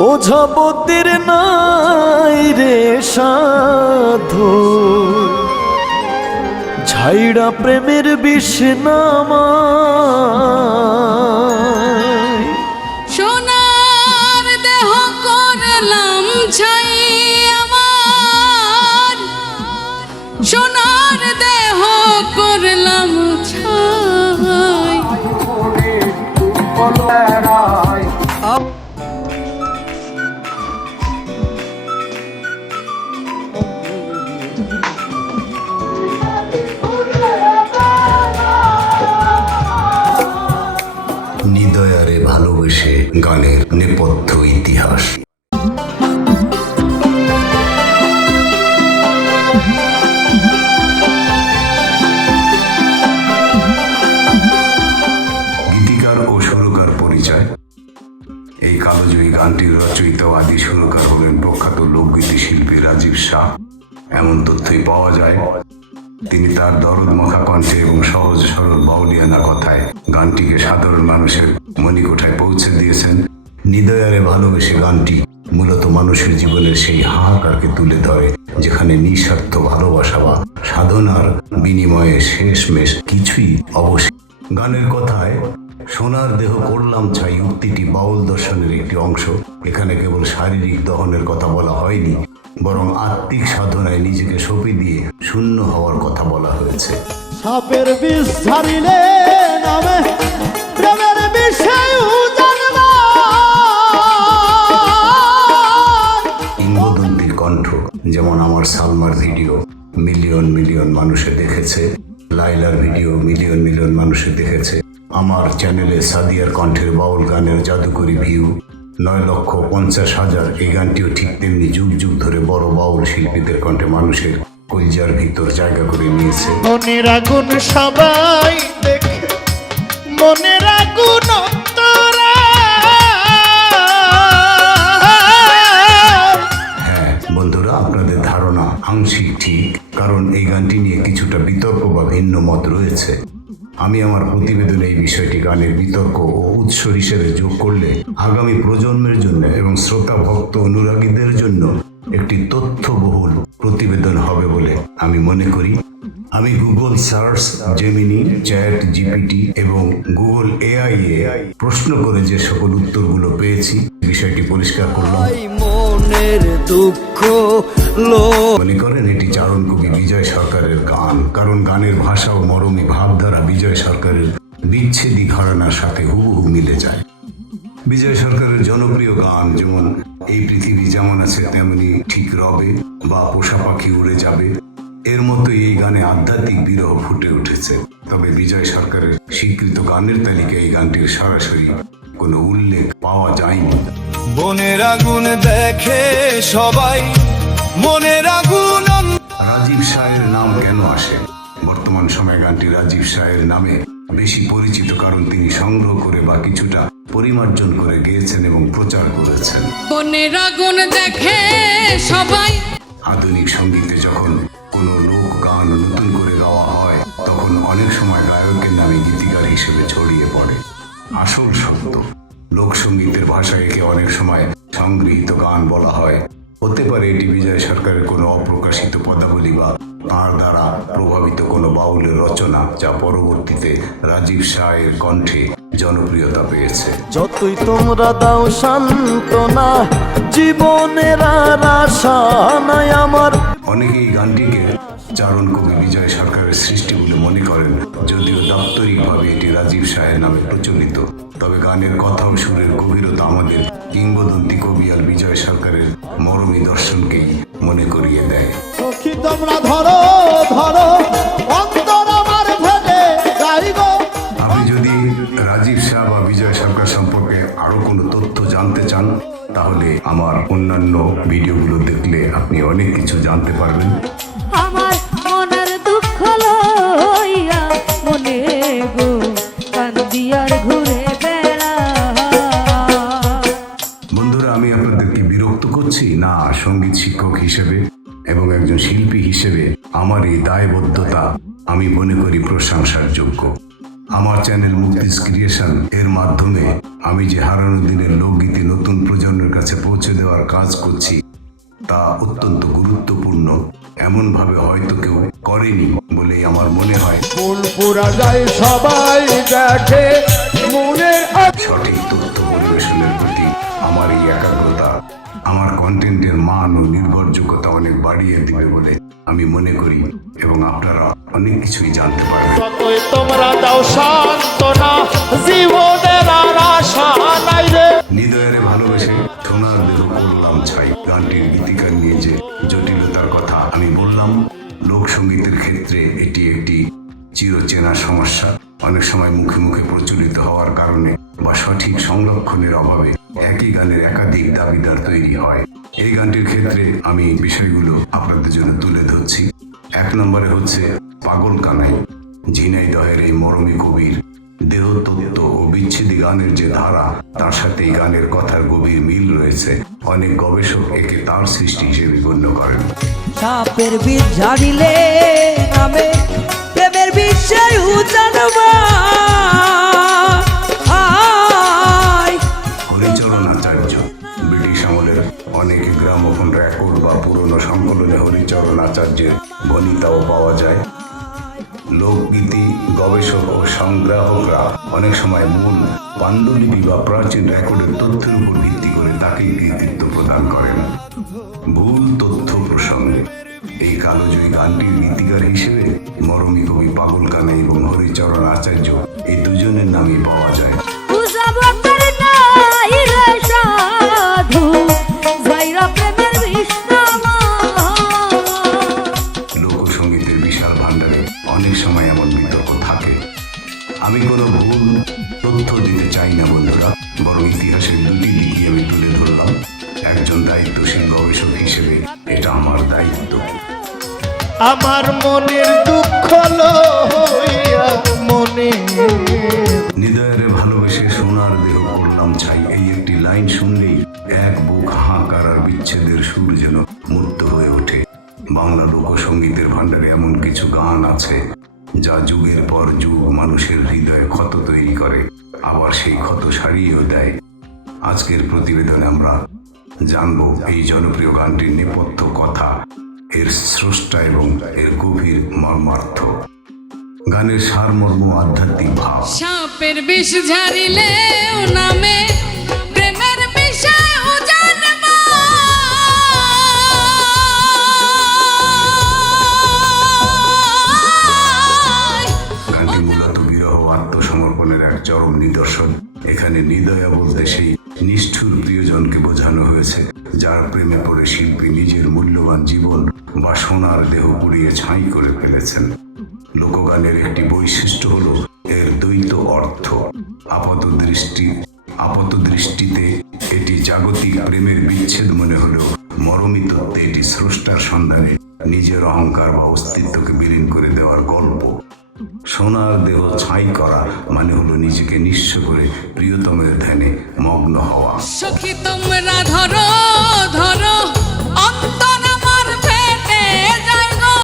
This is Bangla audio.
ওঝাবতের নাই রে সাধু, ঝাইড়া প্রেমের বিষ নামায়। সোনার দেহ করলাম ছাই আমার, সোনার দেহ করলাম ছাই। নিদয়ারে ভালোবেসে গানের নেপথ্য ইতিহাস। গীতিকার ও সুরকার পরিচয়। এই কালোজয়ী গানটির রচয়িতা ও আদি সুরকার হলেন প্রখ্যাত লোকগীতি শিল্পী রাজীব শাহ। এমন তথ্যই পাওয়া যায়। তিনি তার দরদ মাখা কণ্ঠে এবং সহজ সরল বাউলিয়ানা কথায় গানটিকে সাধারণ মানুষের মণিকোঠায় পৌঁছে দিয়েছেন। নিদয়ারে ভালোবেসে গানটি মূলত মানুষের জীবনের সেই হাহাকারকে তুলে ধরে, যেখানে নিঃস্বার্থ ভালোবাসা বা সাধনার বিনিময়ে শেষমেশ কিছুই অবশ্যই। গানের কথায় সোনার দেহ করলাম ছাই উক্তিটি বাউল দর্শনের একটি অংশ। এখানে কেবল শারীরিক দহনের কথা বলা হয়নি, বরং আত্মিক সাধনায় নিজেকে সঁপে দিয়ে শূন্য হওয়ার কথা বলা হয়েছে। সাপের বিষ ছাড়িলে নামে প্রেমের বিষয় জানবা। কিংবদন্তির কণ্ঠ, যেমন আমার সালমার ভিডিও মিলিয়ন মিলিয়ন মানুষে দেখেছে, লাইলার ভিডিও মিলিয়ন মিলিয়ন মানুষে দেখেছে, আমার চ্যানেলে সাদিয়ার কণ্ঠের বাউল গানের জাদুকরি ভিউ 9,50,000। এই গানটিও ঠিক তেমনি যুগ যুগ ধরে বড় বাউল শিল্পীদের কণ্ঠে মানুষের কলজার ভিতর জায়গা করে নিয়েছে। মনের আগুন সবাই দেখে, মনের আগুন তোরা। হ্যাঁ বন্ধুরা, আপনাদের ধারণা আংশিক ঠিক, কারণ এই গানটি নিয়ে কিছুটা বিতর্ক বা ভিন্ন মত রয়েছে। আমি আমার প্রতিবেদনে এই বিষয়টি গানের বিতর্ক ও উৎস হিসেবে যোগ করলে আগামী প্রজন্মের জন্য এবং শ্রোতা ভক্ত অনুরাগীদের জন্য একটি তথ্যবহুল প্রতিবেদন হবে বলে আমি মনে করি। আমি Google search, Gemini, chat GPT এবং গুগল এআই এ প্রশ্ন করে যে সকল উত্তরগুলো পেয়েছি বিষয়টি পরিষ্কার করলাম। মনের দুঃখ মনে করেন এটি চারণ কবি বিজয় সরকারের গান, কারণ গানের ভাষা ও মরমী ভাবধারা বিজয় সরকারের বিচ্ছেদী ঘরানার সাথে হুবহু মিলে যায়। বিজয় সরকারের জনপ্রিয় গান যেমন এই পৃথিবী যেমন আছে তেমনি ঠিক রবে বা পোষা পাখি উড়ে যাবে, এর মতো এই গানে আধ্যাত্মিক বিরহ ফুটে উঠেছে। তবে বিজয় সরকারের স্বীকৃত গানের তালিকায় এই গানটির সরাসরি কোনো উল্লেখ পাওয়া যায়নি। বনের আগুন দেখে সবাই, মনের আগুন। রাজীব শাহের নাম কেন আসে? বর্তমান সময়ে গানটি রাজীব শাহের নামে বেশি পরিচিত, কারণ তিনি সংগ্রহ করে বা কিছুটা পরিমার্জন করে গেয়েছেন এবং প্রচার করেছেন। বনের আগুন দেখে সবাই। আধুনিক সঙ্গীতে যখন কোনো লোক গান নতুন করে গাওয়া হয়, তখন অনেক সময় গায়কের নামে গীতিকার হিসেবে ছড়িয়ে পড়ে। আসল শব্দ লোকসঙ্গীতের ভাষায় একে অনেক সময় সংগৃহীত গান বলা হয়। হতে পারে এটি বিজয় সরকারের কোনো অপ্রকাশিত পদাবলী বা তাঁর দ্বারা প্রভাবিত কোনো বাউলের রচনা, যা পরবর্তীতে রাজীব শাহের কণ্ঠে জনপ্রিয়তা পেয়েছে। যতই তোমরা দাও সান্ত্বনা, জীবনের আর আশা নাই আমার। অনেকে এই গানটিকে চারণ কবি বিজয় সরকারের সৃষ্টি বলে মনে করেন, যদিও দাপ্তরিকভাবে এটি রাজীব শাহের নামে প্রচলিত। তবে গানের কথা ও সুরের গভীরতা আমাদের কিংবদন্তি কবিয়াল বিজয় সরকারের মরমী দর্শনকেই মনে করিয়ে দেয়। সখী তোমরা ধরো ধরো অন্তর আমার ভেবে গাইব। আপনি যদি রাজীব শাহ বা বিজয় সরকার সম্পর্কে আরো কোনো তথ্য জানতে চান, তাহলে আমার অন্যান্য ভিডিওগুলো দেখলে আপনি অনেক কিছু জানতে পারবেন। আমার মনের দুঃখ লইয়া মনে গো কান্দিয়ার ঘুরে বেড়া। বন্ধুরা, আমি আপনাদেরকে বিরক্ত করছি না। সঙ্গীত শিক্ষক হিসেবে এবং একজন শিল্পী হিসেবে আমার এই দায়বদ্ধতা আমি মনে করি প্রশংসার যোগ্য। আমার চ্যানেল মুক্তিস ক্রিয়েশন এর মাধ্যমে আমি যে হারানো দিনের লোকগীতি নতুন প্রজন্মের কাছে পৌঁছে দেওয়ার কাজ করছি তা অত্যন্ত গুরুত্বপূর্ণ, এমনভাবে হয়তো কেউ করেনি বলেই আমার মনে হয়। ফুল পুরা যায় সবাই দেখে মনের সঠিক তথ্য পরিবেশনের প্রতি আমার এই একাগ্রতা আমার কন্টেন্টের মান ও নির্ভরযোগ্যতা অনেক বাড়িয়ে দিবে বলে আমি মনে করি, এবং আপনারা অনেক কিছুই জানতে পারবেন। যতই তোমরা দাও সান্ত্বনা, জীবনের আর আশা নাই রে। হৃদয়ের ভালোবেসে সোনার দেহ করলাম ছাই গানটির গীতিকার নিয়ে যে জটিলতার কথা আমি বললাম, লোকসঙ্গীতের ক্ষেত্রে এটি একটি চিরচেনা সমস্যা। অনেক সময় মুখে মুখে প্রচলিত হওয়ার কারণে বা সঠিক সংরক্ষণের অভাবে একই গানের একাধিক দাবিদার তৈরি হয়। এই গানটির ক্ষেত্রে আমি বিষয়গুলো আপনাদের জন্য তুলে ধরছি। 1 নম্বরে হচ্ছে পাগল কানাই। ঝিনাইদহের এই মরমী কবির দেহতত্ত্ব ও বিচ্ছেদী গানের যে ধারা, তার সাথে এই গানের কথার গভীর মিল রয়েছে। অনেক গবেষক একে তার সৃষ্টি হিসেবে গণ্য করেন। সাপের বীজ ঝাড়িলে নামে প্রেমের বিশ্বের উজানবা। হরিচরণ আচার্য ব্রিটিশ আমলের অনেক গ্রামোফোন রেকর্ড বা পুরনো সংকলনে হরিচরণ আচার্যের বনিতাও পাওয়া যায়। লোকগীতি গবেষক ও সংগ্রাহকরা অনেক সময় মূল পাণ্ডুলিপি বা প্রাচীন রেকর্ডের তথ্যের উপর ভিত্তি করে তাকে কৃতিত্ব প্রদান করেন। ভুল তথ্য প্রসঙ্গে এই কালোজয়ী গানটির গীতিকার হিসেবে মরমী কবি পাগল কানাই এবং হরিচরণ আচার্য এই দুজনের নামই পাওয়া যায়। লোকসঙ্গীতের বিশাল ভাণ্ডারে অনেক সময় এমন বিতর্ক থাকে। আমি কোনো ভুল তথ্য দিতে চাই না বন্ধুরা, বরং ইতিহাসের দুটি দিকই আমি তুলে ধরলাম। একজন দায়িত্বশীল গবেষক হিসেবে এটা আমার দায়িত্ব। আমার মনের দুঃখ লইয়া মনে হৃদয়ের ভালোবেসে সোনার দেহ করলাম ছাই, এই একটি লাইন শুনলেই এক বুক হাহাকার আর বিচ্ছেদের সুর যেন মূর্ত হয়ে ওঠে। বাংলা লোকসঙ্গীতের ভাণ্ডারে এমন কিছু গান আছে যা যুগের পর যুগ মানুষের হৃদয়ে ক্ষত তৈরি করে, আবার সেই ক্ষত সারিয়েও দেয়। আজকের প্রতিবেদনে আমরা জানবো এই জনপ্রিয় গানটির নেপথ্য কথা, এর স্রষ্টা এবং এর গভীর মর্মার্থ। গানের সারমর্ম আধ্যাত্মিক ভাব। সাপের বিষ ঝাড়িলে নামে প্রেমের বিষয় জানবা। গানটি মূলত বিরহ ও আত্মসমর্পণের এক চরম নিদর্শন। এখানে হৃদয়া বলতে সেই নিষ্ঠুর প্রিয়জনকে বোঝানো হয়েছে যার প্রেমে পড়ে শিল্পী নিজের মূল্যবান জীবন বা সোনার দেহ পুড়িয়ে ছাই করে ফেলেছেন। লোকগানের একটি বৈশিষ্ট্য হলো এর দ্বৈত অর্থ। আপাত দৃষ্টিতে এটি জাগতিক প্রেমের বিচ্ছেদ মনে হলেও মরমী তত্ত্বে এটি স্রষ্টার সন্ধানে নিজের অহংকার বা অস্তিত্বকে বিলীন করে দেওয়ার গল্প। সোনার দেহ ছাই করা মানে হলো নিজেকে নিঃস্ব করে প্রিয়তমের ধ্যানে মগ্ন হওয়া। সখী তোমরা ধরো ধরো অন্ত